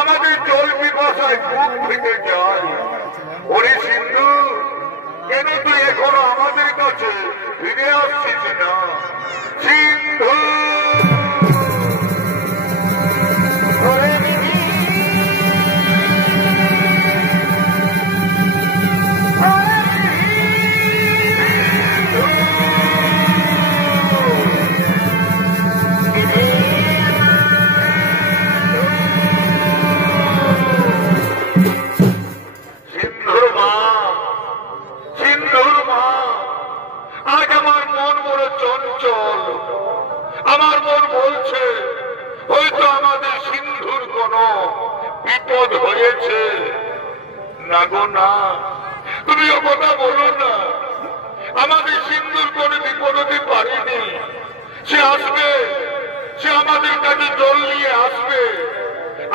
আমাদের জল পিপাসায় বুক ফেটে যায়। ওরে সিন্ধু, কেন তুই এখনো আমাদের কাছে ফিরে আসছিস না? সিন্ধু আমার মন বলছে হয়তো আমাদের সিন্ধুর কোন বিপদ হয়েছে। না গো না, তুমি ও কথা বলো না। আমাদের সিন্ধুর কোন বিপদ হতে পারেনি। সে আসবে, সে আমাদের কাছে জল নিয়ে আসবে,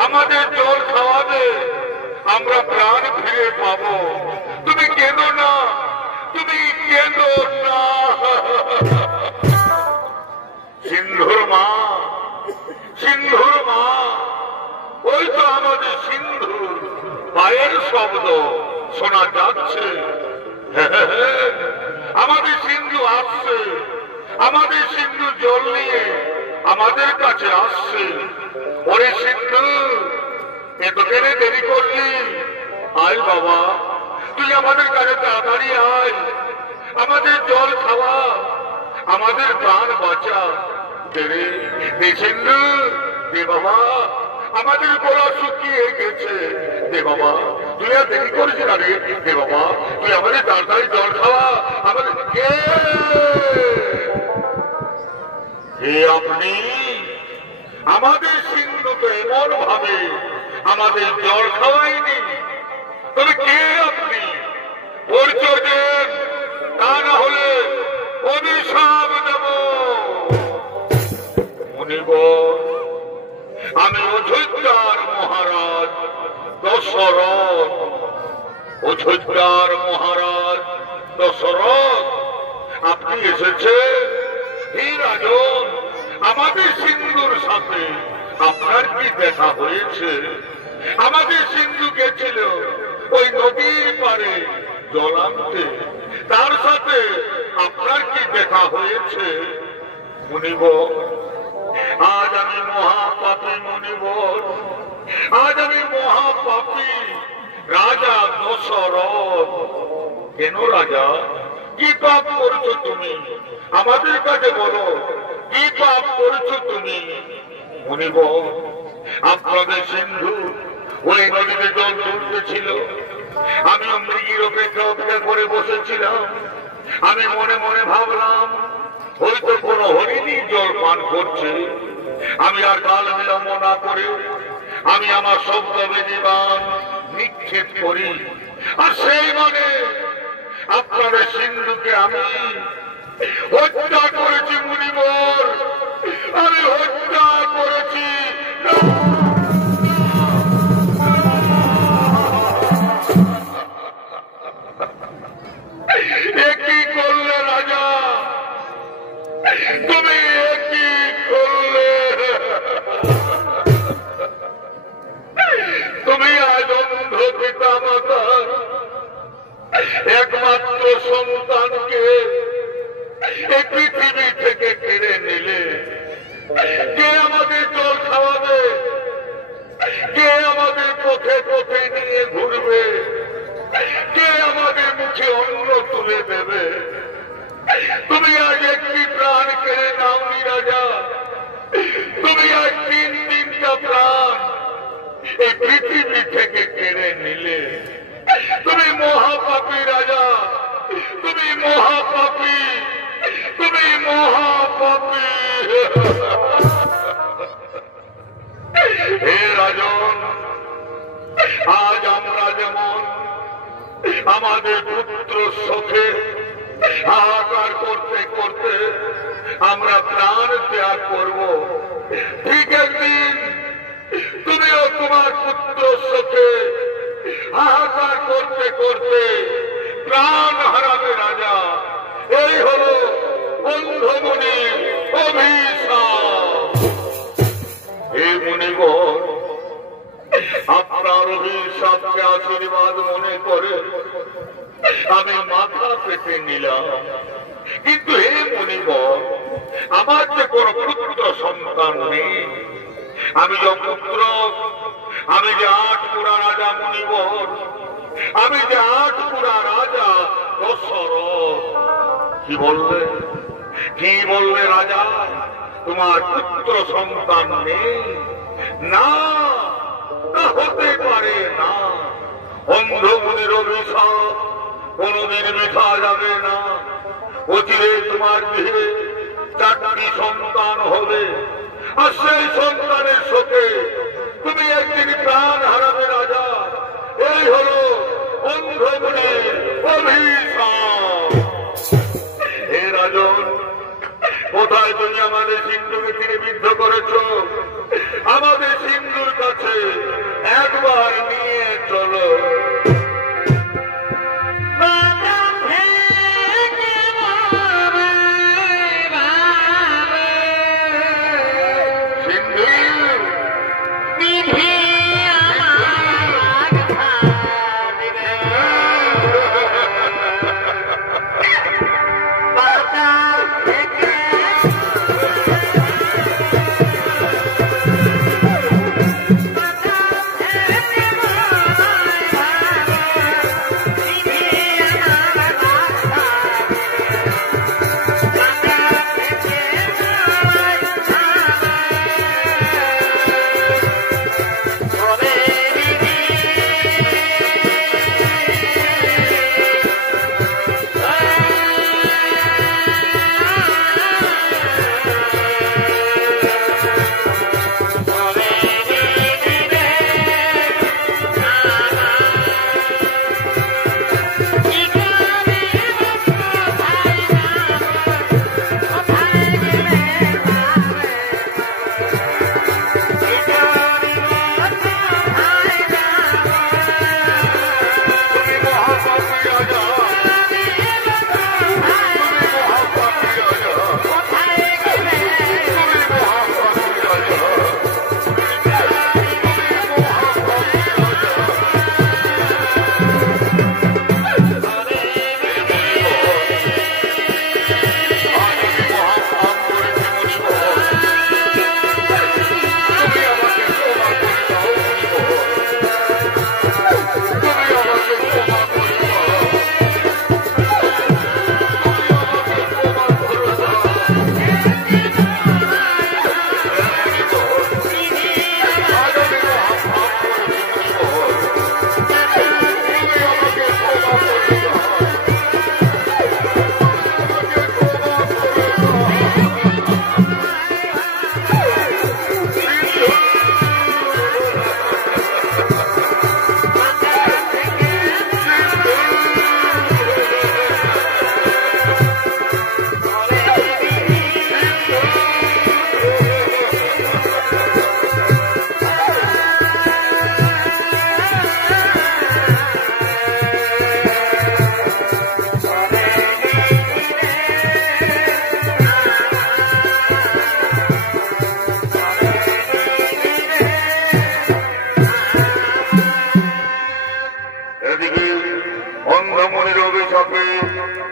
আমাদের জল খাওয়াবে, আমরা প্রাণ ফিরে পাবো। তুমি কেন না, তুমি কেন না? সিন্ধুর মা, সিন্ধুর মা, ওই তো আমাদের সিন্ধুর পায়ের শব্দ শোনা যাচ্ছে। আমাদের সিন্ধু আসছে, আমাদের সিন্ধু জল নিয়ে আমাদের কাছে আসছে। ওরে সিন্ধু, এত কেন দেরি করলি? আয় বাবা, তুই আমাদের কাছে তাড়াতাড়ি আয়, আমাদের জল খাওয়া, আমাদের প্রাণ বাঁচা। সিন্ধু দে বাবা, আমাদের গলা শুকিয়ে গেছে। দে বাবা, তুই আর দেরি করিস না রে। দে বাবা, তুই আমাদের তাড়াতাড়ি জল খাওয়া, আমাদের। হে আপনি, আমাদের সিন্ধু তো এমন ভাবে আমাদের জল খাওয়াইনি। তবে কে আপনি? পরিচয় দেন, তা না হলে অভিশাপ দেব। মুনিবর, আমি অযোধ্যার মহারাজ দশরথ। অযোধ্যার মহারাজ দশরথ, আপনি এসেছেন? হে রাজন, আমাদের সিন্ধুর সাথে আপনার কি দেখা হয়েছে? আমাদের সিন্ধু গেছিল ওই নদীর পারে জল আনতে, তার সাথে আপনার কি দেখা হয়েছে? মুনিবর, আজ আমি মহাপাপী। মুনিবর, আজ আমি মহাপাপী রাজা দশরথ। কেন রাজা, কি পাপ করছো তুমি? আমাদের কাছে বলো, কি পাপ করছো তুমি? মুনিবর, আপনাদের সিন্ধু ওই নদীতে জল তুলতেছিল, আমি মৃগীর অপেক্ষা করে বসেছিলাম। আমি মনে মনে ভাবলাম হয়তো কোন হরিণী জল পান করছে। আমি আর কাল বিলম্ব না করে আমি আমার শব্দ বেদিবান নিক্ষেপ করি, আর সেই মানে আপনাদের সিন্ধুকে আমি হত্যা করেছি। মুনিবর, আমি হত্যা করেছি। একই করলে রাজা, তুমি একই করলে। তুমি আজ অন্ধ পিতা মাতা একমাত্র সন্তানকে এই পৃথিবী থেকে কেড়ে নিলে। কে আমাদের জল খাওয়াবে? কে আমাদের পথে পথে নিয়ে ঘুরবে? কে আমাদের মুখে অন্ন তুলে দেবে? তুমি আজ একটি প্রাণ কেড়ে নাওনি রাজা, তুমি আজ তিনটা প্রাণ এই পৃথিবী থেকে কেড়ে নিলে। তুমি মহাপাপী রাজা, তুমি মহাপাপী, তুমি মহাপাপী। হে রাজন, আজ আমরা যেমন আমাদের পুত্র শোকে হাহাকার করতে করতে আমরা প্রাণ ত্যাগ করব, ঠিক একদিন তুমিও তোমার পুত্র শোকে হাহাকার করতে করতে প্রাণ হারাবে রাজা। এই হলো অন্ধমুনির অভিশাপ। হে মুনিবর, আপনার অভিশাপকে আশীর্বাদ মনে করে আমি মাথা পেতে নিলাম। কিন্তু হে মুনিবর, আমার যে কোনো পুত্র সন্তান নেই। আমি যে পুত্র, আমি যে আটপুরা রাজা মুনিবর, আমি যে আটপুরা রাজা দশরথ। কি বললে, কি বললে রাজা? তোমার পুত্র সন্তান নেই? না, তা হতে পারে না। অন্ধ মুনির অভিশাপ কোনদিন বৃথা যাবে না। অচিরে তোমার গৃহে 4টি সন্তান হবে, আর সেই সন্তানের শোকে তুমি একদিন প্রাণ হারাবে রাজা। এই হলো অন্ধ মুনির অভিশাপ। হে রাজন, কোথায় তুমি আমাদের সিন্ধুকে তীরে বিদ্ধ করেছ? আমাদের সিন্ধুর কাছে একবার নিয়ে চলো।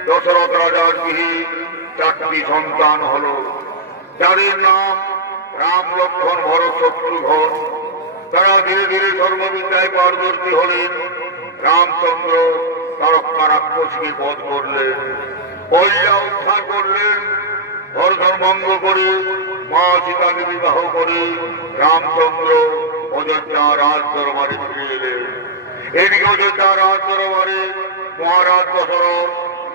দশরথ রাজার গৃহে 4টি সন্তান হল, যাদের নাম রাম, লক্ষ্মণ, ভরত, শত্রুঘ্ন। তারা ধীরে ধীরে ধর্মবিদ্যায় পারদর্শী হলেন। রামচন্দ্র তারকা রাক্ষসকে বধ করলেন, কইলা উদ্ধার করলেন, ধর্মভঙ্গ করে মা সীতাকে বিবাহ করে রামচন্দ্র অযোধ্যা রাজ দরবারে ফিরে এলেন। এদিকে অযোধ্যা রাজ দরবারে মহারাজ দশরথ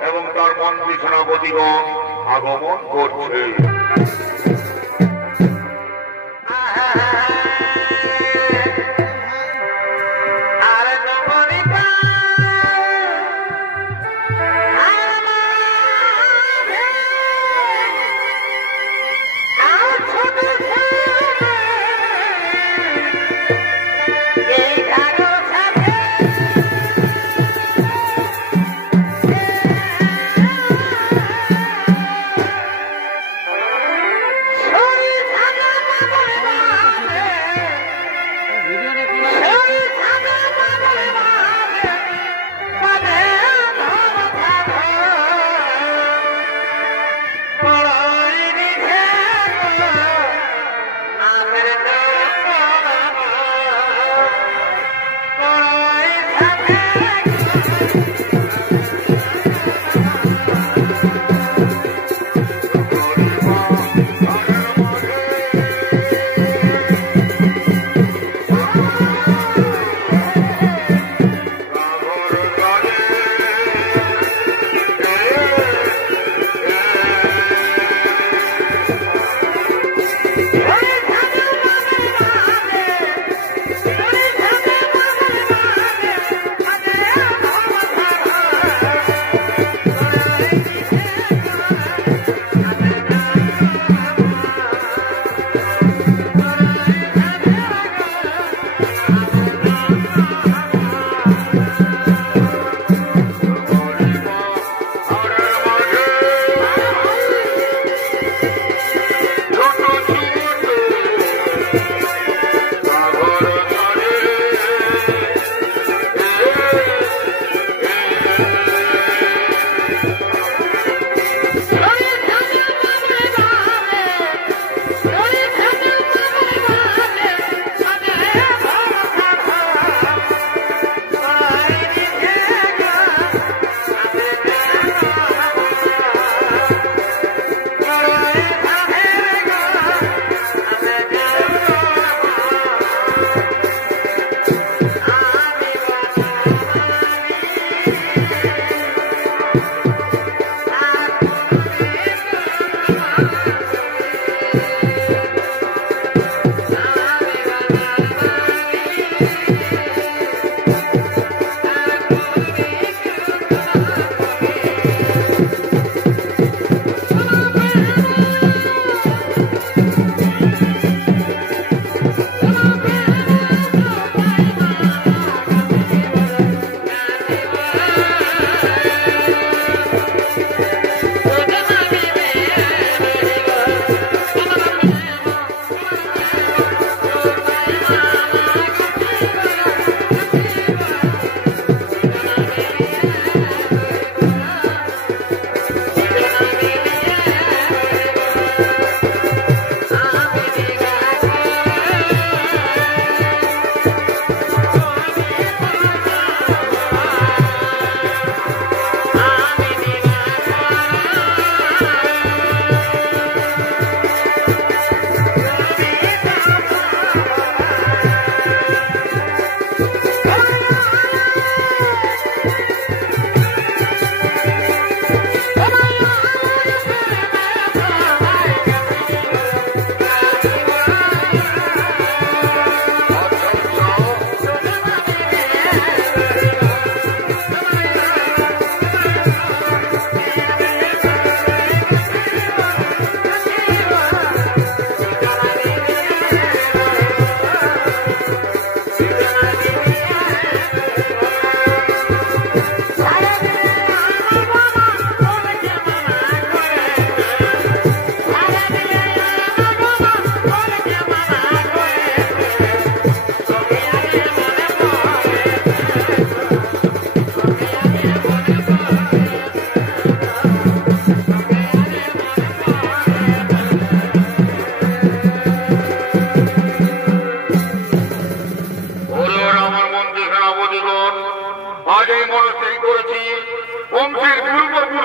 এবং তার মন্ত্রী সেনাপতিগণ আগমন করছে।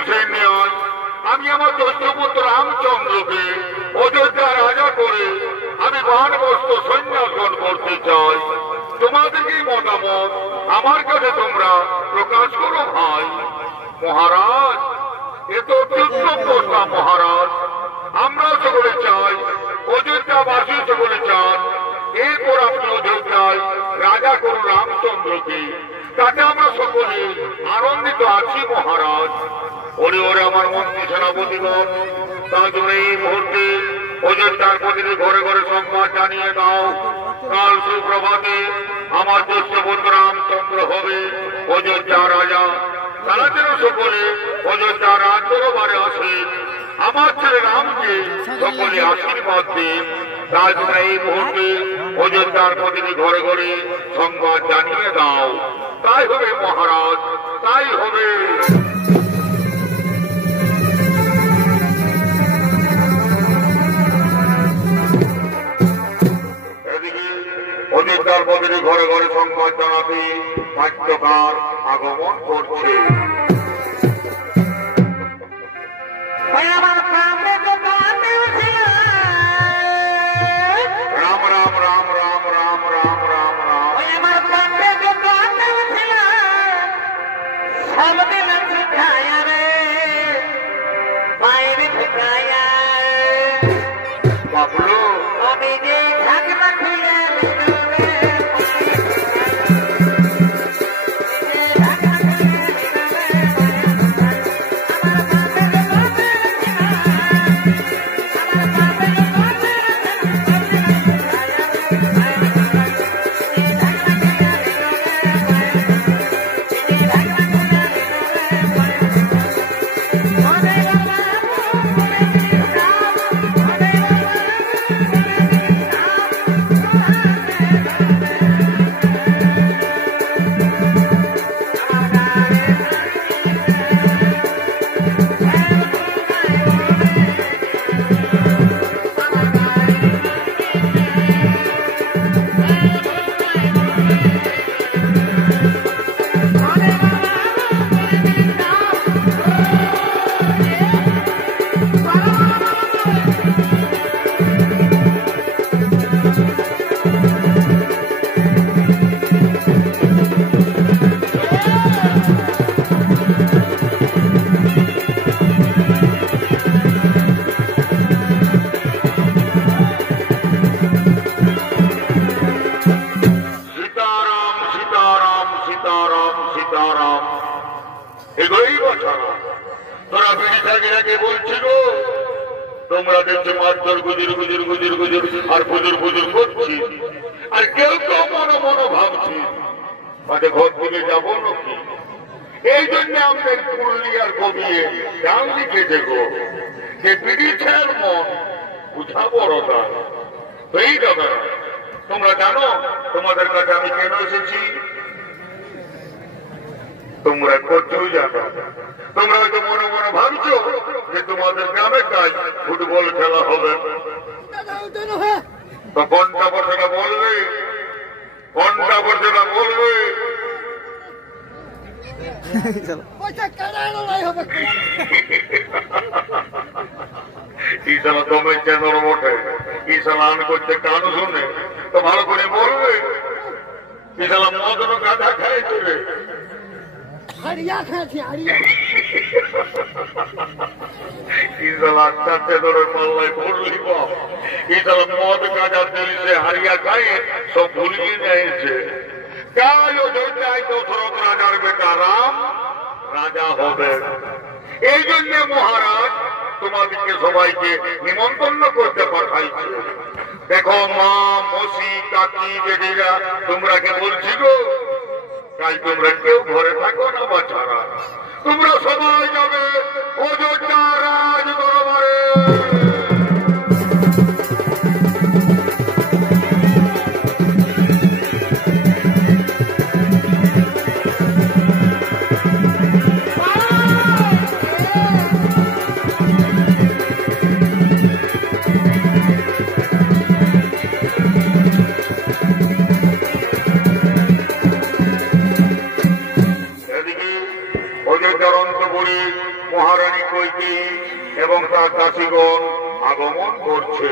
সেই ন্যায় আমি আমার জ্যেষ্ঠপুত্র রামচন্দ্রকে অযোধ্যা রাজা করে আমি বানবস্ত্র সন্ন্যাসন করতে চাই। তোমাদের কি মতামত আমার কাছে তোমরা প্রকাশ করো ভাই। মহারাজ, এ তো অত্যুত্তম প্রস্তাব মহারাজ। আমরা সকলে চাই, অযোধ্যাবাসী সকলে চান, এরপর আপনি অযোধ্যায় রাজা করুন রামচন্দ্রকে। তাতে আমরা সকলে আনন্দিত আছি মহারাজ। ওরে ওরে আমার মন্ত্রী সেনাপতিগণ, তার জন্য এই মুহূর্তে অযোধ্যার প্রতিটি ঘরে ঘরে সংবাদ জানিয়ে দাও, কাল সুপ্রভাতে আমার জ্যেষ্ঠপুত্র রামচন্দ্র হবে অযোধ্যা রাজা। তারা যেন সকলে অযোধ্যা রাজ দরবারে আসেন, আমার ছেলে রামকে সকলে আশীর্বাদ দিন। তার জন্য এই মুহূর্তে অযোধ্যার প্রতিটি ঘরে ঘরে সংবাদ জানিয়ে দাও। তাই হবে মহারাজ, তাই হবে। এদিকে অযোধ্যার প্রতিটি ঘরে ঘরে সংবাদ জানাতে নাট্যকার আগমন করছে। রাম রাম রাম রাম রাম রাম রাম রাম। বাবলু, আমি যে ঢাকনা খুলে তোমরা দেখছো মারধর গুজুর গুজুর গুজুর গুজুর আর ফুজুর ফুজুর করছি, আর কেউ কেউ মনে মনে ভাবছি তাদের ঘর থেকে যাবো নাকি। এই জন্য আমাদের পুরুলিয়ার কবিয়ে গান লিখেছে গো যে বিড়িছের মন বুঝা বড় দান। এই দাদারা, তোমরা জানো তোমাদের কাছে আমি কেন এসেছি? তোমরা কতই জানো। তোমরা হয়তো মনে মনে ভাবছো যে তোমাদের গ্রামে কাজ ফুটবল খেলা হবে, তো কোনটা বছরা বলবে, কোনটা বছরা বলবে? ইসালা দমের চেনর ওঠে, ইসালা আন করছে কান শুনে তো ভালো করে বলবে। ইসালা মদন গাঁদা খাইছে রে, হারিয়া খাইছে হারিয়া। ইসালা চারটে ধরে পাল্লায় পড়লি বাপ, ইসালা মদ গাঁদা দিলিছে হারিয়া খায় সব ভুলিয়ে নিয়েছে। তাই অযোধ্যায় দশরথ রাজার বেটা রাম রাজা হবে। এই জন্য মহারাজ তোমাদেরকে সবাইকে নিমন্ত্রণ করতে পাঠাইছে। দেখো মা, মসি, কাকি, জেঠিরা তোমরা কে বলছি গো, তাই তোমরা কেউ ঘরে থাকো না বাচ্চারা, তোমরা সবাই যাবে অযোধ্যা রাজ দরবারে। তার দাসীগণ আগমন করছে।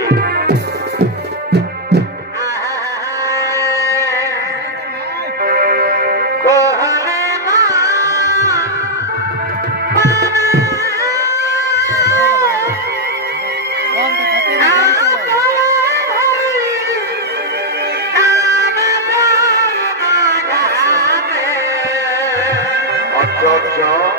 আচ্ছা আচ্ছা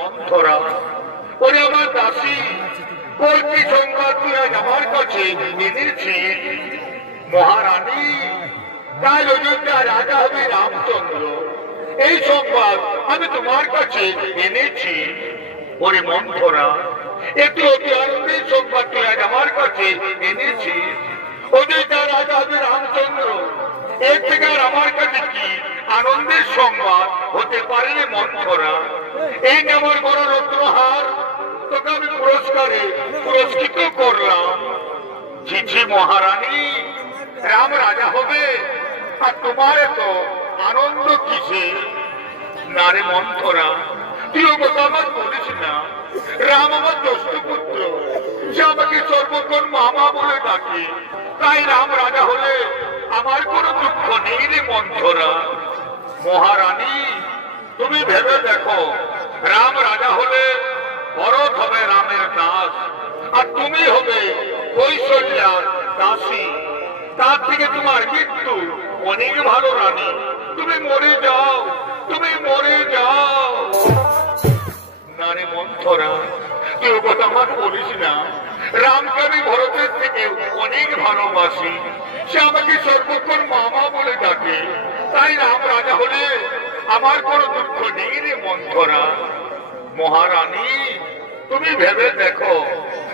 মন্থরা, ওরে আমার দাসী, কল্পি সংবাদ তুই আজ আমার কাছে এনেছিস। মহারানী, কাল অযোধ্যা রাজা হবে রামচন্দ্র, এই সংবাদ আমি তোমার কাছে এনেছি। ওরে মন্থরা, একটু অতি আনন্দের সংবাদ তুই আজ আমার কাছে এনেছিস। অযোধ্যা রাজা হবে রামচন্দ্র, এর থেকে আর আমার কাছে কি আনন্দের সংবাদ হতে পারে রে মন্থরা? এই যে আমার বড় রত্নহার, তোকে আমি পুরস্কারে পুরস্কৃত করলাম। ঝিঝি মহারানী, রাম রাজা হবে আর তোমার এত আনন্দ কিসে? না রে মন্থরা, তুই ও কথা আমার বলিস না। রাম আমার জ্যেষ্ঠ পুত্র, সে আমাকে সর্বক্ষণ মামা বলে ডাকে, তাই রাম রাজা হলে আমার কোনো দুঃখ নেই রে মন্থরা। মহারানী, তুমি ভেবে দেখো, রাম রাজা হলে ভরত হবে রামের দাস, আর তুমি হবে কৌশল্যার দাসী। তার থেকে তোমার মৃত্যু অনেক ভালো রানী। তুমি মরে যাও, তুমি মরে যাও। না রে মন্থরা, কেউ কথা আমার বলিস না। রামকে আমি ভরতের থেকে অনেক ভালোবাসি, সে আমাকে সর্বক্ষণ মামা বলে ডাকে, তাই রাম রাজা হলে আমার কোনো দুঃখ নেই রে মন্থরা। মহারানী, তুমি ভেবে দেখো,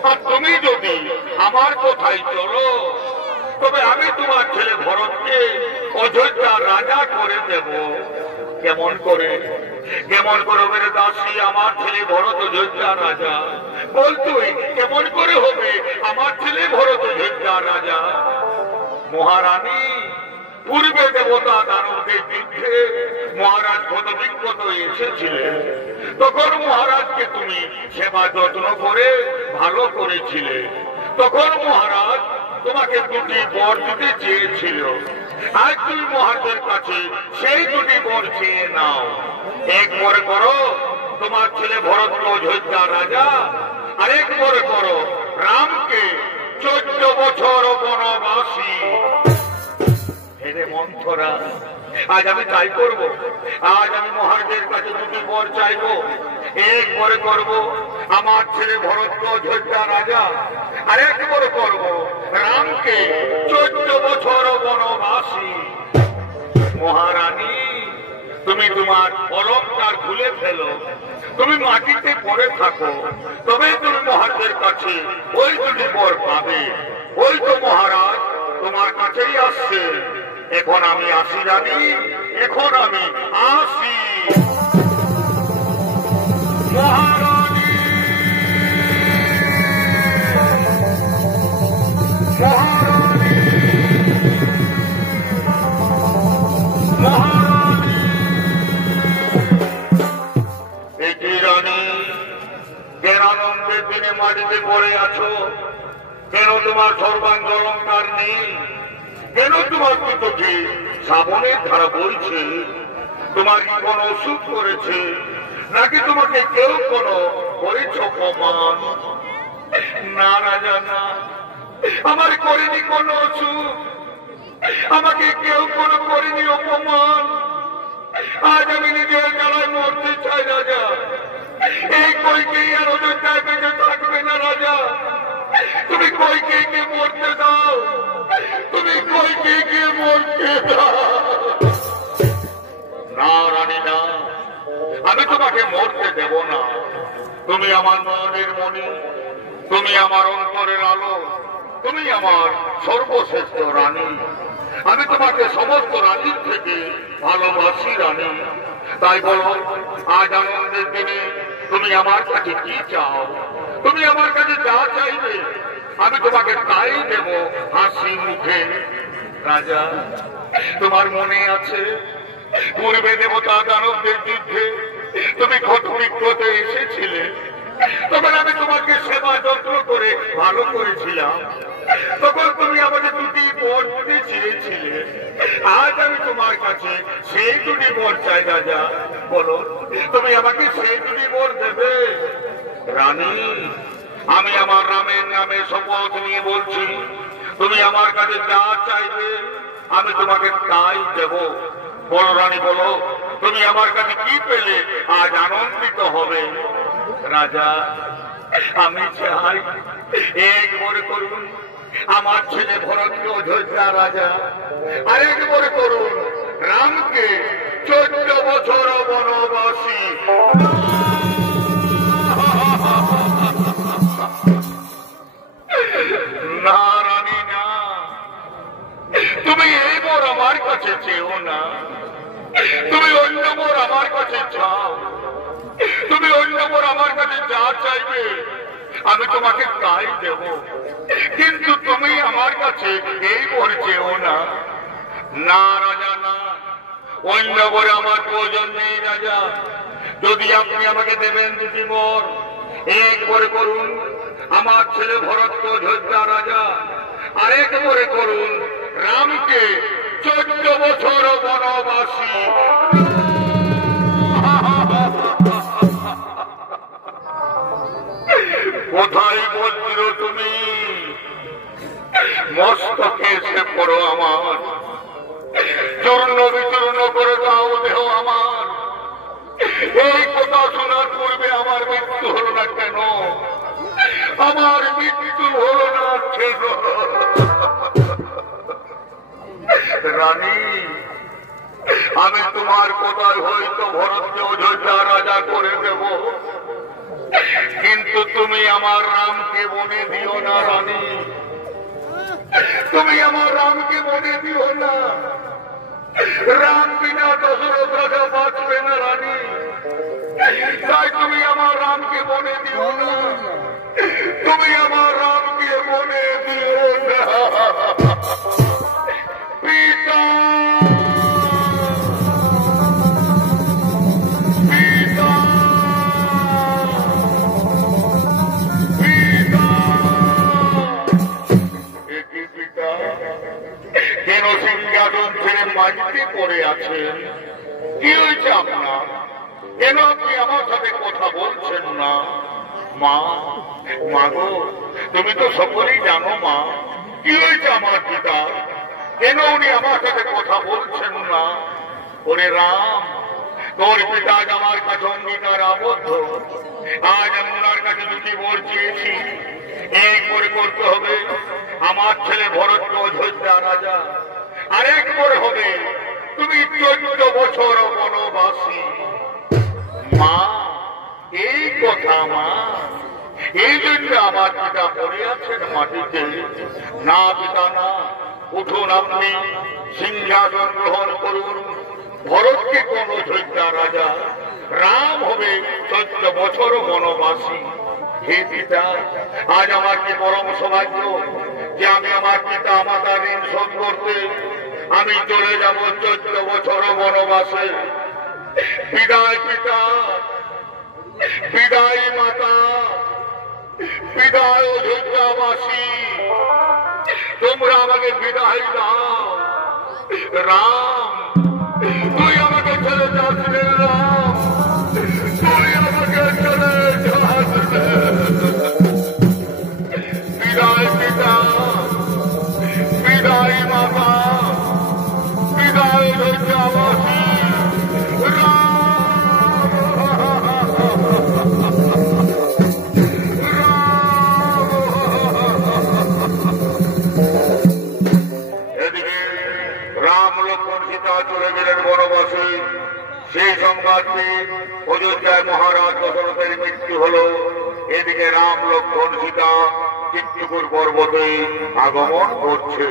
আর তুমি যদি আমার কথাই চলো, তবে আমি তোমার ছেলে ভরতকে অযোধ্যার রাজা করে দেব। কেমন করে, কেমন করে মেরে দাসী আমার ছেলে ভরত অযোধ্যার রাজা? বল তুই, কেমন করে হবে আমার ছেলে ভরত অযোধ্যার রাজা? মহারানী, পূর্বে দেবতা দানবদের যুদ্ধে মহারাজ কত বিজ্ঞত এসেছিলেন, তখন মহারাজকে তুমি সেবা যত্ন করে ভালো করেছিলে। তখন মহারাজ তোমাকে দুটি বর দিতে চেয়েছিল। আজ তুমি মহারাজের কাছে সেই দুটি বর চেয়ে নাও। এক বর করো তোমার ছেলে ভরতকে অযোধ্যার রাজা, আরেক বর করো রামকে 14 বছর বনবাসী। হেরে মন্থরা, আজ আমি তাই করব। আজ আমি মহারাজের কাছে দুটি বর চাইবো। এক বরে করব আমার ছেলে ভরতকে অযোধ্যা রাজা, আর এক বরে করব রামকে 14 বছর বনবাসী। মহারানী, তুমি তোমার অলংকার খুলে ফেলো, তুমি মাটিতে পড়ে থাকো, তবে তুমি মহারাজের কাছে ওই দুটি বর পাবে। ওই তো মহারাজ তোমার কাছেই আসছে। এখন আমি আসি রানী, এখন আমি আসি। মহারানী, মহারানী, মহারানী। এটি রানী, কেন আনন্দের দিনে মাটিতে পড়ে আছো? কেন তোমার সর্বাঙ্গ অলঙ্কার নেই? কেন তোমার চোখে শ্রাবণের ধারা বইছে? তোমার কি কোনো অসুখ করেছে, নাকি তোমাকে কেউ কোনো করেছ অপমান? না রাজা, না, আমার করেনি কোনো অসুখ, আমাকে কেউ কোনো করেনি অপমান। আজ আমি নিজের জ্বালায় মরতে চাই রাজা। এই কইকেই আর অযোধ্যায় বেঁচে থাকবে না রাজা। তুমি কইকেইকে মরতে দাও, তুমি কইকেইকে মরতে দাও। না রানী, না, আমি তোমাকে মরতে দেব না। তুমি আমার মনের মণি, তুমি আমার অন্তরের আলো, তুমি আমার সর্বশ্রেষ্ঠ রানী। আমি তোমাকে সমস্ত রানীর থেকে ভালোবাসি রানী। তাই বলো, আজ আনন্দের দিনে তুমি আমার কাছে কি চাও? তুমি আমার কাছে যা চাইবে আমি তোমাকে তাই দেব হাসি মুখে। রাজা, তোমার মনে আছে পূর্বে দেবতা দানবদের যুদ্ধে তুমি ক্ষত বিক্ষতে এসেছিলে, তখন আমি তোমাকে সেবা যত্ন করে ভালো করেছিলাম। তখন তুমি আমাকে দুটি বর দিতে চেয়েছিলে। আজ আমি তোমার কাছে সেই দুটি বর চাই রাজা। বলো, তুমি আমাকে সেই দুটি বর দেবে? রানী, আমি আমার রামের নামে শপথ নিয়ে বলছি, তুমি আমার কাছে যা চাইবে আমি তোমাকে তাই দেব। বলো রানী, বলো, তুমি আমার কাছে কি পেলে আজ আনন্দিত হবে? রাজা, আমি চাই একবারে করুন আমার ছেলে ভরতকে অযোধ্যা রাজা, আরেকবারে করুন রামকে 14 বছর বনবাসী। না রানী না, তুমি এই বর আমার কাছে চেও না, তুমি অন্য বর আমার কাছে চাও। তুমি অন্য বর আমার কাছে যা চাইবে আমি তোমাকে তাই দেব, কিন্তু তুমি আমার কাছে এই বর চেও না। না রাজা না, অন্য বরে আমার প্রয়োজন নেই রাজা। যদি আপনি আমাকে দেবেন 2টি বর, এক বরে করুন আমার ছেলে ভরতকে অযোধ্যা রাজা, আরেক বরে করুন রামকে 14 বছর বনবাসী। কোথায় বলছিল তুমি? মস্তকে এসে পড়ো আমার, চূর্ণ বিচূর্ণ করে দাও দেহ আমার। এই কথা শোনার পূর্বে আমার মৃত্যু হলো না কেন? আমার মৃত্যু হলো না কেন? রানী, আমি তোমার কথায় হয়তো ভরতকে অযোধ্যা রাজা করে দেব, কিন্তু তুমি আমার রামকে বনে দিও না রানী, তুমি আমার রামকে বনে দিও না। রাম বিনা দশরথ রাজা বাঁচবে না রানী, তাই তুমি আমার রামকে বনে দিও না, তুমি আমার রামকে বনে দিও না। পিতা, পিতা, পিতা, একই পিতা কেন সিংহাসন ছেড়ে মাটিতে পড়ে আছেন? কি হয়েছে আপনার? কেন আপনি আমার সাথে কথা বলছেন না? মা, মাগো, তুমি তো সকলেই জানো মা, কি হয়েছে আমার পিতা? কেন উনি আমার সাথে কথা বলছেন না? ওরে রাম, তোর পিতা আজ আমার কাছে অঙ্গীকার আবদ্ধ। আজ আমি ওনার কাছে 2টি বর চেয়েছি, এক করে করতে হবে আমার ছেলে ভরতকে অযোধ্যা রাজা, আরেক করে হবে তুমি 14 বছর বনবাসী। মা, এই কথা মা, এই জন্য আমার পিতা পড়ে আছেন মাটিতে। না পিতা না, উঠুন আপনি, সিংহাসন গ্রহণ করুন, ভরতকে কোন অযোধ্যা রাজা, রাম হবে 14 বছর বনবাসী। হে পিতা, আজ আমার কি পরম সৌভাগ্য যে আমি আমার পিতা মাতার ঋণ শোধ করতে আমি চলে যাব 14 বছর বনবাসে। বিদায় পিতা, বিদায় মাতা, বিদায় অযোধ্যাবাসী, তোমরা আমাকে বিদায় দাও। রাম, তুই আমাকে ছেড়ে যাস রে রাম, তুই আমাকে ছেড়ে যাস রে। বিদায় পিতা, বিদায় মাতা, বিদায় অযোধ্যাবাসী। চলে গেলেন বনবাসী। সেই সংবাদ পেয়ে অযোধ্যায় মহারাজ দশরথের মৃত্যু হল। এদিকে রাম লক্ষ্মণ সীতা চিত্রকূট পর্বতে আগমন করছে।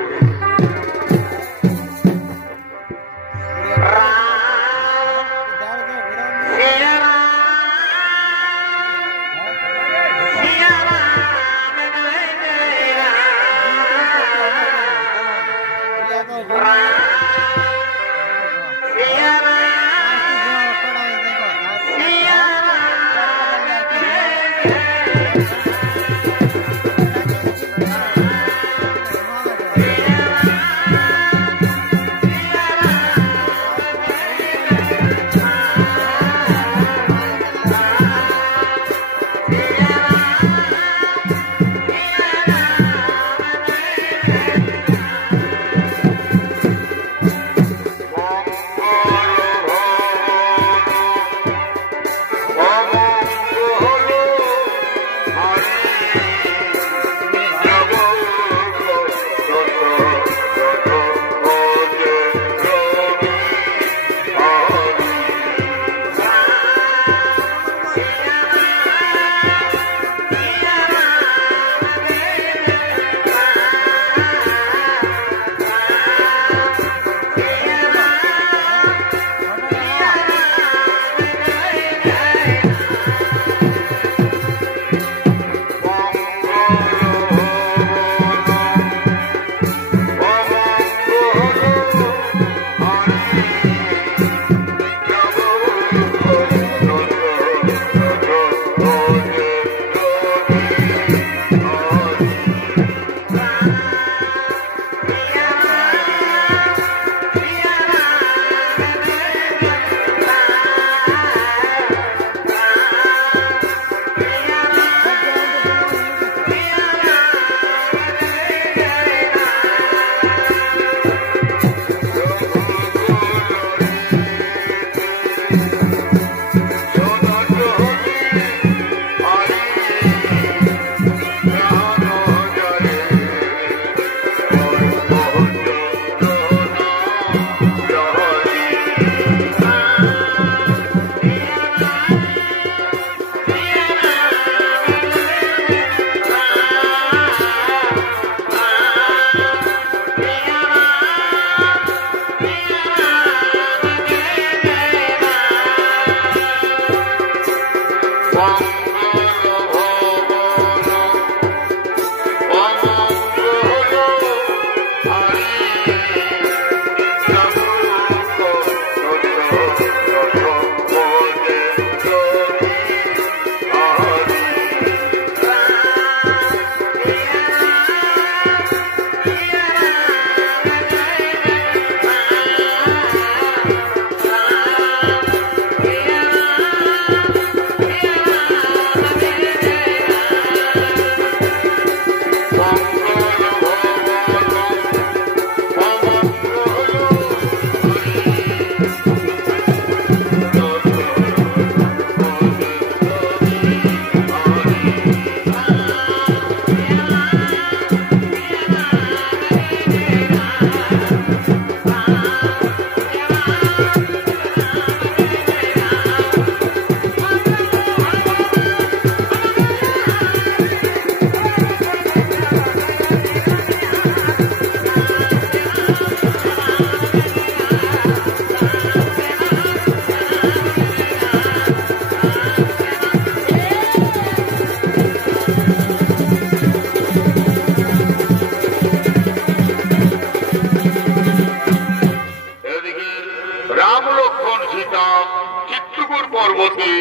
পার্বতী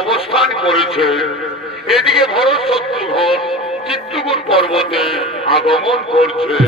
অবস্থান করেছে, এদিকে ভরত শত্রুঘ্ন চিত্রকূট পর্বতে আগমন করছে।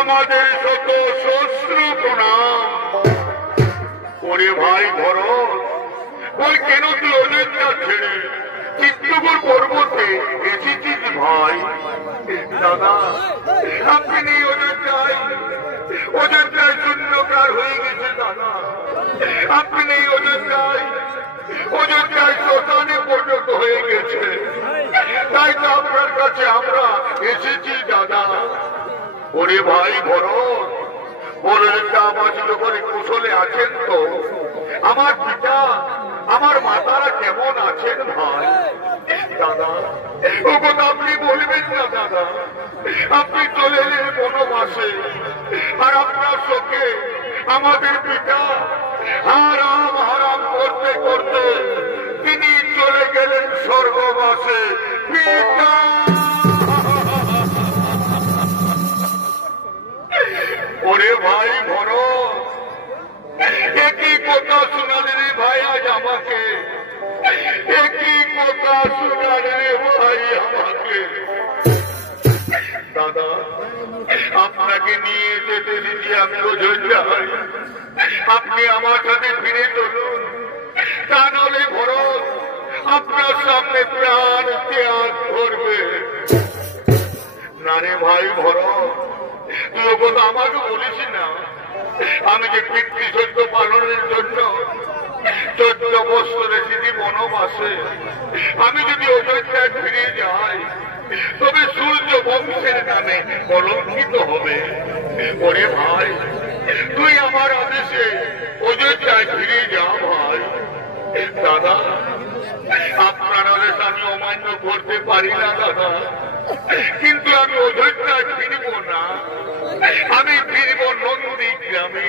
আমাদের শত সহস্র প্রণাম। ওরে ভাই ভরত, ওই কেন তুই অযোধ্যা ছেড়ে চিত্রকূট পর্বতে এসেছিস ভাই? দাদা, আপনি নেই অযোধ্যায়, অযোধ্যায় শূন্যকার হয়ে গেছে দাদা। আপনি নেই অযোধ্যায়, অযোধ্যায় শ্মশানে পরিণত হয়ে গেছে। তাই তো আপনার কাছে আমরা এসেছি দাদা। ওরে ভাই ভরত, বলটা বাঁচিল করে কুশলে আছেন তো? আমার পিতা, আমার মাতারা কেমন আছেন ভাই? দাদা, ও কথা আপনি বলবেন না দাদা। আপনি চলে এলেন বনবাসে, আর আপনার চোখে আমাদের পিতা হারাম হারাম করতে করতে তিনি চলে গেলেন স্বর্গবাসে। পিতা, ওরে ভাই ভরত, একই কথা শোনালে রে ভাই আজ আমাকে, একই কথা শোনালে রে ভাই আমাকে। দাদা, আপনাকে নিয়ে যেতে দিচ্ছি আমি অযোধ্যায়, আপনি আমার সাথে ফিরে চলুন। তা নাহলে ভরত আপনার সামনে প্রাণ ত্যাগ করবে। না রে ভাই ভরত, তুই ও কথা আমাকে বলিস না। আমি যে পিতৃসত্য পালনের জন্য 14 বছর এসেছি বনবাসে, আমি যদি অযোধ্যায় ফিরে যাই তবে সূর্য বংশের নামে কলঙ্কিত হবে। ওরে ভাই, তুই আমার আদেশে অযোধ্যায় ফিরে যা ভাই। দাদা, আপনার আদেশ আমি অমান্য করতে পারি না দাদা, কিন্তু আমি অযোধ্যায় ফিরব না, আমি ফিরব নন্দী গ্রামে।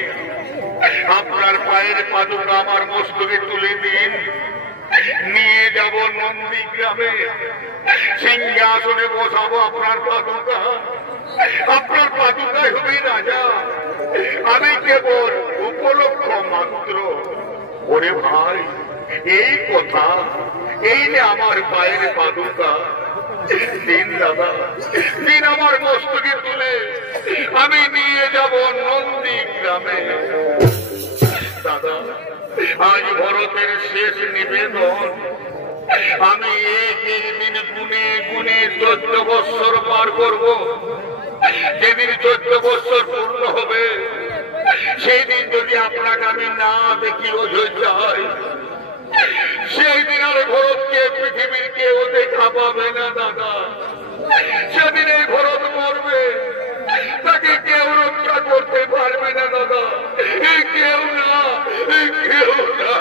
আপনার পায়ের পাদুকা আমার মস্তকে তুলে দিন, নিয়ে যাব নন্দী গ্রামে, সিংহাসনে বসাবো আপনার পাদুকা, আপনার পাদুকায় হবে রাজা, আমি কেবল উপলক্ষ মাত্র। ওরে ভাই, এই কথা, এই যে আমার পায়ের পাদুকা, দিন দাদা, দিন আমার মস্তকে তুলে আমি নিয়ে যাব নন্দী গ্রামে। দাদা, আজ ভরতের শেষ নিবেদন, আমি এক দিন গুনে গুনে 14 বৎসর পার করব, যেদিন 14 বছর পূর্ণ হবে সেই দিন যদি আপনাকে আমি না দেখি অযোধ্যায়, সেই দিন আর ভরতকে পৃথিবীর কেউ দেখা পাবে না দাদা। সেদিন এই ভরত মরবে, তাকে কেউ রক্ষা করতে পারবে না দাদা, এই কেউ না, এই কেউ না।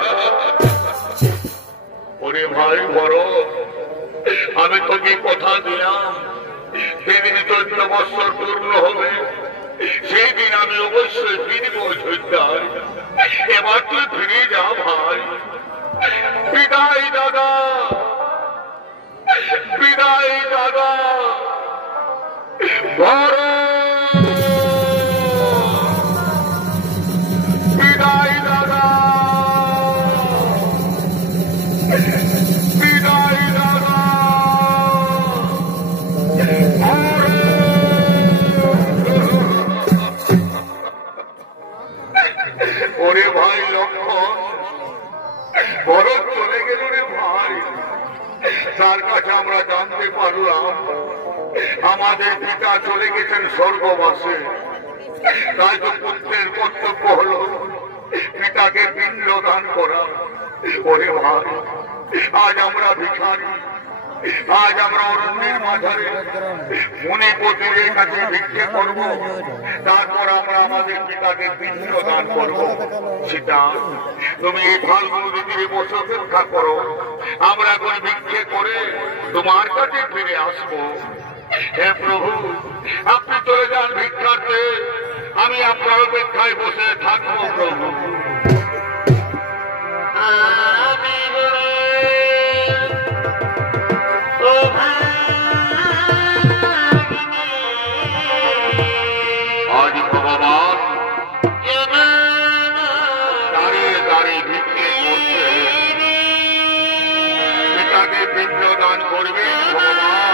ওরে ভাই ভরত, আমি তোকে কথা দিলাম যেদিন 14 বছর পূর্ণ হবে সেই দিন আমি অবশ্যই ফিরব অযোধ্যায়। এবার তুই ফিরে যা ভাই। বিদায় দাদা, বিদায় দাদা। বিদায় দাদা, বিদায় দাদা। ওরে ভাই লক্ষণ, ভরত চলে গেল রে ভাই। তার কাছে আমরা জানতে পারলাম আমাদের পিতা চলে গেছেন স্বর্গবাসে। তাই তো পুত্রের কর্তব্য হলো পিতাকে পিণ্ড দান করা। ওরে ভাই, আজ আমরা ভিখারি, আজ আমরা অরণ্যের মাঝারে মুনিপতির কাছে ভিক্ষে করব, তারপর আমরা আমাদের পিতাকে পিণ্ড দান করব। সীতা, তুমি এই ফাল্গুন ঋতুরে বসে অপেক্ষা করো, আমরা এখন ভিক্ষে করে তোমার কাছে ফিরে আসবো। হে প্রভু, আপনি চলে যান ভিক্ষার্থে, আমি আপনার অপেক্ষায় বসে থাকবো প্রভু। আজ ভগবান দাঁড়িয়ে দাঁড়িয়ে ভিক্ষে করছে, পিতাকে পিণ্ড দান করবে ভগবান।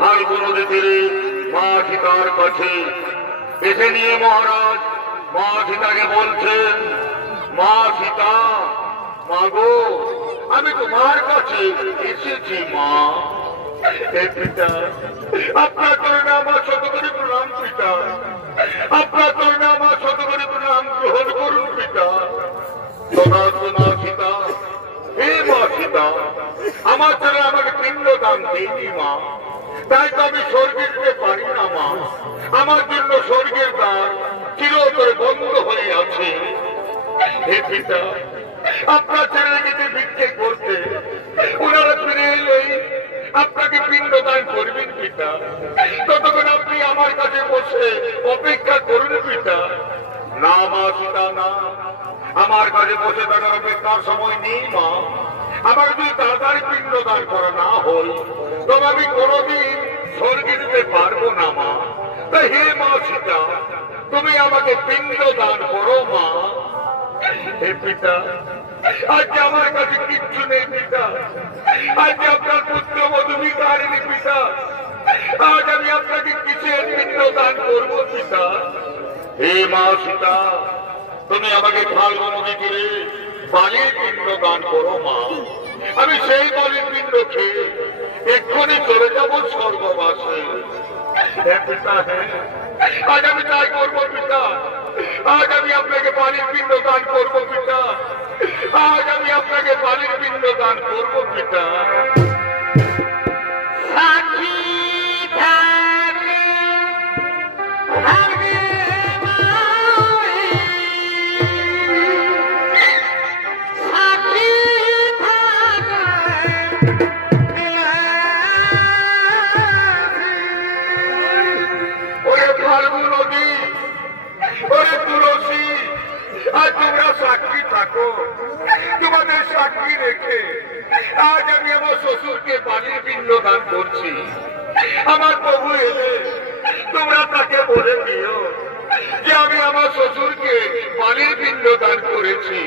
ফাল্গুন নদী তীরে মা সীতার কাছে এসে নিয়ে মহারাজ মা সীতাকে বলছেন, মা সীতা, মা গো, আমি তোমার কাছে এসেছি মা। হে পিতা, আপনার করুণা আমার শতকরি প্রণাম পিতা, আপনার করুণা আমার শতকরি প্রণাম গ্রহণ করুন পিতা। তথাস্তু মা সীতা। হে মা সীতা, আমার ছেলে আমাকে পিণ্ড দান দেয়নি মা, তাই তো আমি স্বর্গে যেতে পারি না মা। আমার জন্য স্বর্গের দ্বার চিরতরে বন্ধ হয়ে আছে। হে পিতা, আপনার ছেলে গেছে ভিক্ষে করতে, ওনারা ফিরে এলেই আপনাকে পিণ্ড দান করবেন পিতা। ততক্ষণ আপনি আমার কাছে বসে অপেক্ষা করুন পিতা। না মা সীতা, না, আমার কাছে বসে থাকার অপেক্ষার সময় নেই মা। আমার যদি তাড়াতাড়ি পিণ্ড দান করা না হয় তবে আমি কোনোদিন স্বর্গে যেতে পারবো না মা। তাই হে মা সীতা, তুমি আমাকে পিণ্ড দান করো মা। হে পিতা, আজ আমার কাছে কিচ্ছু নেই পিতা, আজ আপনার পুত্র মধুমিকারিণী পিতা, আজ আমি আপনাকে কিসের পিণ্ড দান করবো পিতা। হে মা সীতা, তুমি আমাকে ফাল্গুন নদী তীরে বালির পিণ্ড দান করো মা। আমি সেই বালির পিণ্ড খেয়ে এক্ষুনি চলে যাব স্বর্গবাসে। হ্যাঁ পিতা, হ্যাঁ, আজ আমি তাই করবো পিতা। আজ আমি আপনাকে বালির পিণ্ড দান করবো পিতা, আজ আমি আপনাকে বালির পিণ্ড দান করবো পিতা। সাক্ষী থাকলে থাকবে সাক্ষী থাকো, তোমাদের সাক্ষী রেখে আজ আমি আমার শ্বশুরকে বালির পিণ্ড দান করছি। আমার প্রভু এলে তোমরা তাকে বলে দিও যে আমি আমার শ্বশুরকে বালির পিণ্ড দান করেছি।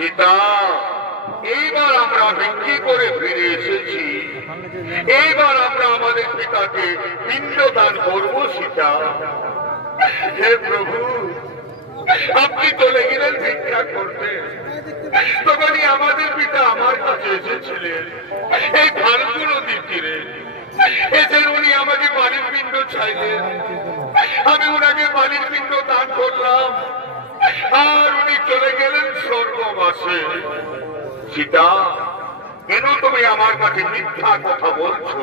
সীতা, এইবার আমরা ভিক্ষি করে ফিরে এসেছি, এইবার আমরা আমাদের পিতাকে পিণ্ডদান করব। সীতা, হে প্রভু, আপনি চলে গেলেন ভিক্ষা করতে, তখনই আমাদের পিতা আমার কাছে এসেছিলেন এই ফাল্গু নদীর তীরে। এসে উনি আমাকে বাড়ির পিণ্ড চাইলেন, আমি ওনাকে বাড়ির পিণ্ড দান করলাম, আর উনি চলে গেলেন স্বর্গবাসে। সীতা, কেন তুমি আমার কাছে মিথ্যা কথা বলছো?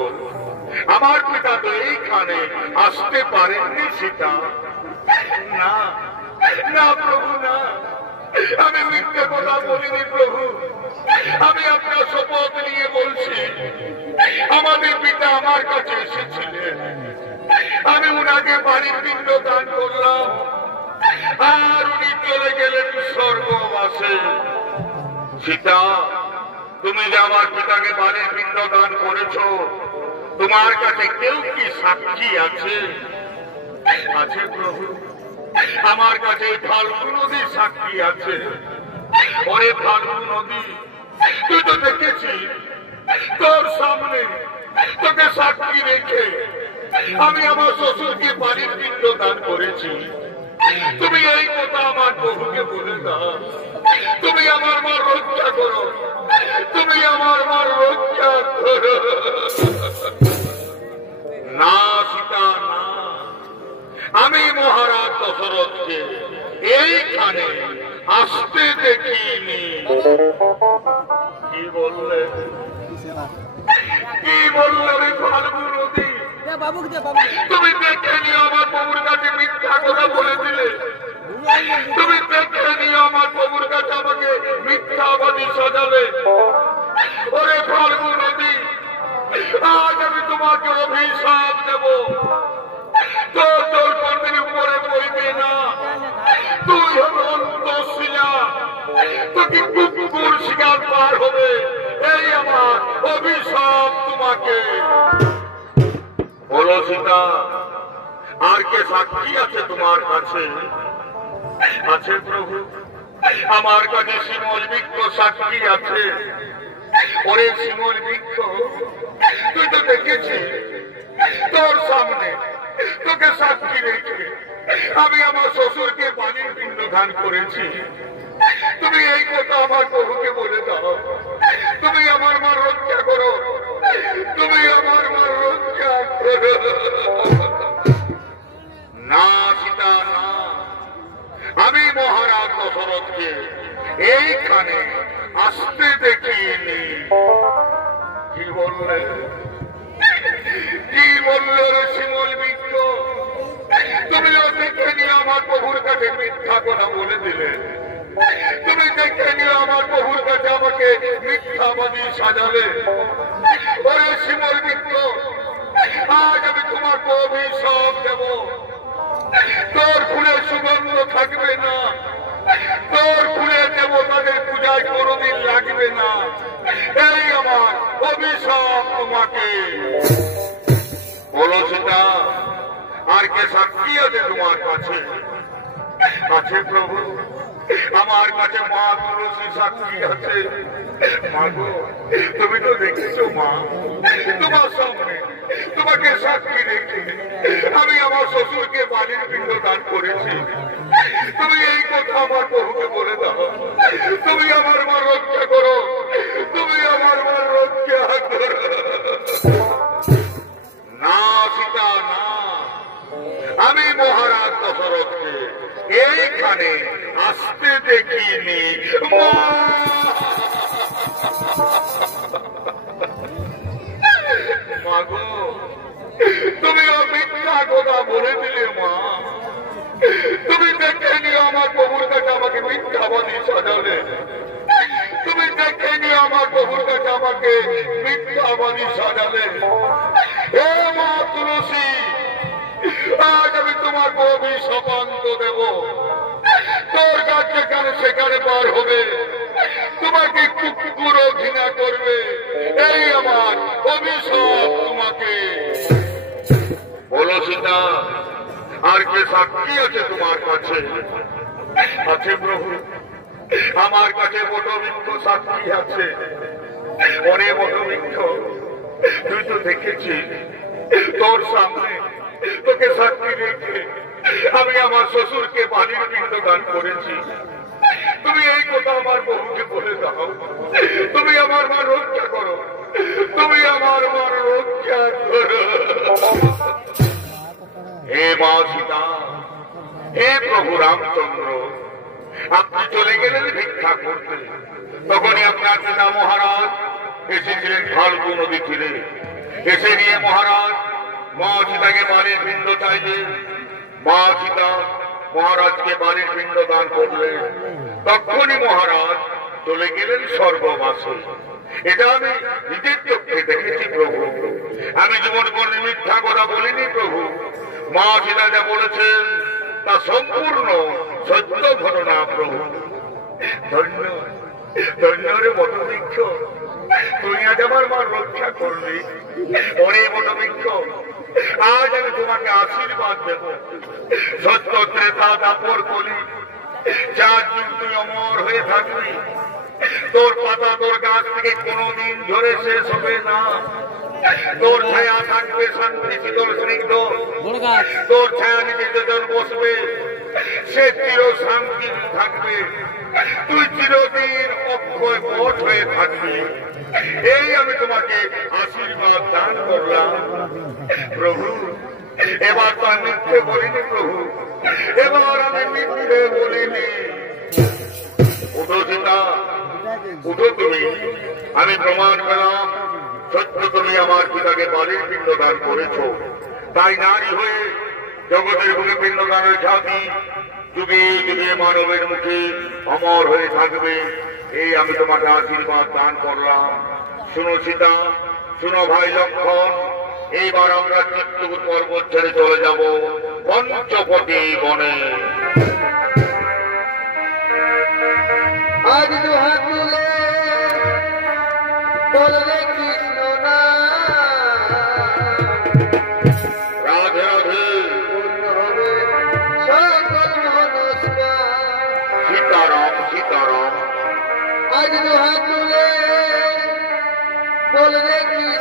আমার পিতা তো এইখানে আসতে পারেননি। সীতা, না না প্রভু, না, আমি মিথ্যে কথা বলিনি প্রভু। আমি আপনার শপথ নিয়ে বলছি, আমাদের পিতা আমার কাছে এসেছিলেন, আমি উনাকে বাড়ির পিণ্ড দান করলাম, আর উনি চলে গেলেন স্বর্গবাসে। সীতা, তুমি যে আমার পিতাকে বাড়ির পিণ্ড দান করেছ, তোমার কাছে কেউ কি সাক্ষী আছে? আছে প্রভু, আমার কাছে ফাল্গু নদীর সাক্ষী আছে। ওরে ফাল্গু নদী, তুই তো দেখেছি, তোর সামনে তোকে সাক্ষী রেখে আমি আমার শ্বশুরকে বাড়ির পিণ্ড দান করেছি। তুমি এই কথা আমার প্রভুকে বলে দাও, তুমি আমার মার রক্ষা করো, তুমি আমার মার রক্ষা করো। না সীতা, না, আমি মহারাজ দশরথকে এইখানে আসতে দেখিনি। কি বললে? কি বললে? ফাল্গু নদী, তুমি দেখে নিয়ে আমার প্রভুর কাছে মিথ্যা কথা বলে দিলে। তুমি দেখে নিয়ে আমার প্রভুর কাছে আমাকে মিথ্যাবাদী সাজালে। ওরে ফাল্গু নদী, আজ আমি তোমাকে অভিশাপ দেব। তোর তোর কোনদিন উপরে বইবে না, তুই হবে অন্তঃশিলা, তোকে কুকুর শিকার পার হবে, এই আমার অভিশাপ তোমাকে। বলো সীতা, আর কে সাক্ষী আছে তোমার কাছে? আছে প্রভু, আমার কাছে শিমল বৃক্ষ সাক্ষী আছে। ওরে শিমল বৃক্ষ, তুই তো দেখেছি, তোর সামনে তোকে সাক্ষী রেখে আমি আমার শ্বশুরকে বাড়ির পিণ্ড দান করেছি। তুমি এই কথা আমার প্রভুকে বলে দাও, তুমি আমার মার রক্ষা করো, তুমি আমার মার রক্ষা করো। না সীতা, না, আমি মহারাজ দশরথকে এইখানে আসতে দেখিনি। কি বললে? কি বললে রে শিমল বৃক্ষ? তুমিও দেখে নিয়ে আমার প্রভুর কাছে মিথ্যা কথা বলে দিলে। তুমি দেখে নিয়ে আমার প্রভুর কাছে আমাকে মিথ্যাবাদী সাজালে। ওরে শিমল বৃক্ষ, আজ আমি তোমাকে অভিশাপ দেব। তোর ফুলের সুগন্ধ থাকবে না, তোর ফুলের দেবতাদের পূজায় কোনদিন লাগবে না, এই আমার অভিশাপ তোমাকে। বলো সেটা, আর কে সাক্ষী আছে তোমার কাছে? আছে প্রভু, আমার কাছে মা তুলসী সাক্ষী আছে। মা গো, তুমি তো দেখেছো মা, তোমার সামনে তোমাকে সাক্ষী রেখে আমি আমার শ্বশুরকে বাড়ির পিণ্ড দান করেছি। তুমি এই কথা আমার প্রভুকে বলে দাও, তুমি আমার মার রক্ষা করো, তুমি আমার মার রক্ষা করো। না সীতা, না, আমি মহারাজ দশরথকে এইখানে আসতে দেখিনি। মা গো, তুমি মিথ্যা কথা বলে দিলে মা। তুমি দেখে নিয়ে আমার প্রভুর কাছে আমাকে মিথ্যাবাদী সাজালে। তুমি দেখে নিয়ে আমার প্রভুর কাছে আমাকে মিথ্যাবাদী সাজালে। হে মা তুলসী, আজ আমি তোমার অভিশাপান্ত দেব। তোর কাজ যেখানে সেখানে পার হবে, তোমাকে কুকুরও ঘৃণা করবে, এই আমার অভিশাপ তোমাকে। বলো সীতা, আর কে সাক্ষী আছে তোমার কাছে? আছে প্রভু, আমার কাছে বটবৃক্ষ সাক্ষী আছে। অনেক বটবৃক্ষ তুই তো দেখেছিস, তোর সামনে তোকে সাক্ষী রেখে আমি আমার শ্বশুরকে বাড়ির পিণ্ড দান করেছি। তুমি এই কথা আমার বহুকে বলে দাও, তুমি আমার মা রক্ষা করো, তুমি আমার মা রক্ষা করো। হে মা সীতা, হে প্রভু রামচন্দ্র, আপনি চলে গেলেন ভিক্ষা করতে, তখনই আপনার পিতা মহারাজ এসেছিলেন ফাল্গু নদী তীরে। এসে নিয়ে মহারাজ মা সীতাকে বাড়ির পিণ্ড চাইলেন। মা সীতা মহারাজকে বাড়ির পিণ্ড দান করলেন। তখনই মহারাজ চলে গেলেন স্বর্গবাসে। এটা আমি নিজের চোখে দেখেছি প্রভু, আমি জীবন কোনো মিথ্যা কথা বলিনি প্রভু। মা সীতা যা বলেছেন তা সম্পূর্ণ সত্য ঘটনা প্রভু। ধন্য ধন্য রে বটবৃক্ষ, তুই আজ আমার মা রক্ষা করবি। ওরে বটবৃক্ষ, আজ আমি তোমাকে আশীর্বাদ দেব। সত্য ত্রেতা দাপর কলি 4 যুগ তুই অমর হয়ে থাকবি। তোর পাতা তোর গাছ থেকে কোনদিন ঝরে শেষ হবে না। তোর ছায়া থাকবে শান্তি শীতল স্নিগ্ধ, তোর ছায়া নিচে যেজন বসবে সে চির শান্তি থাকবে। তুই চিরদিন অক্ষয় পথ হয়ে থাকবি। এই আমি তোমাকে আশীর্বাদ দান করলাম প্রভু। এবার তো আমি মিথ্যে বলিনি প্রভু, এবার আমি মিথ্যে বলিনি। উঠো সীতা, উঠো তুমি, আমি প্রমাণ পেলাম সত্য তুমি আমার পিতাকে বাড়ির পিণ্ড দান করেছ। তাই নারী হয়ে জগতের মুখে পিণ্ডদানের খ্যাতি যুগে যুগে মানবের মুখে অমর হয়ে থাকবে। এই আমি তোমাকে আশীর্বাদ দান করলাম। শুনো সীতা, শুনো ভাই লক্ষণ, এইবার আমরা চিত্রকূট পর্বত ছেড়ে চলে যাব পঞ্চবটি বনে। আজ দুহাত তুলে বললে কৃষ্ণ না, রাধে রাধে, পূর্ণ হবে সকল মনস্কার। সীতারাম সীতারাম। আজ দুহাত তুলে বললে কৃষ্ণ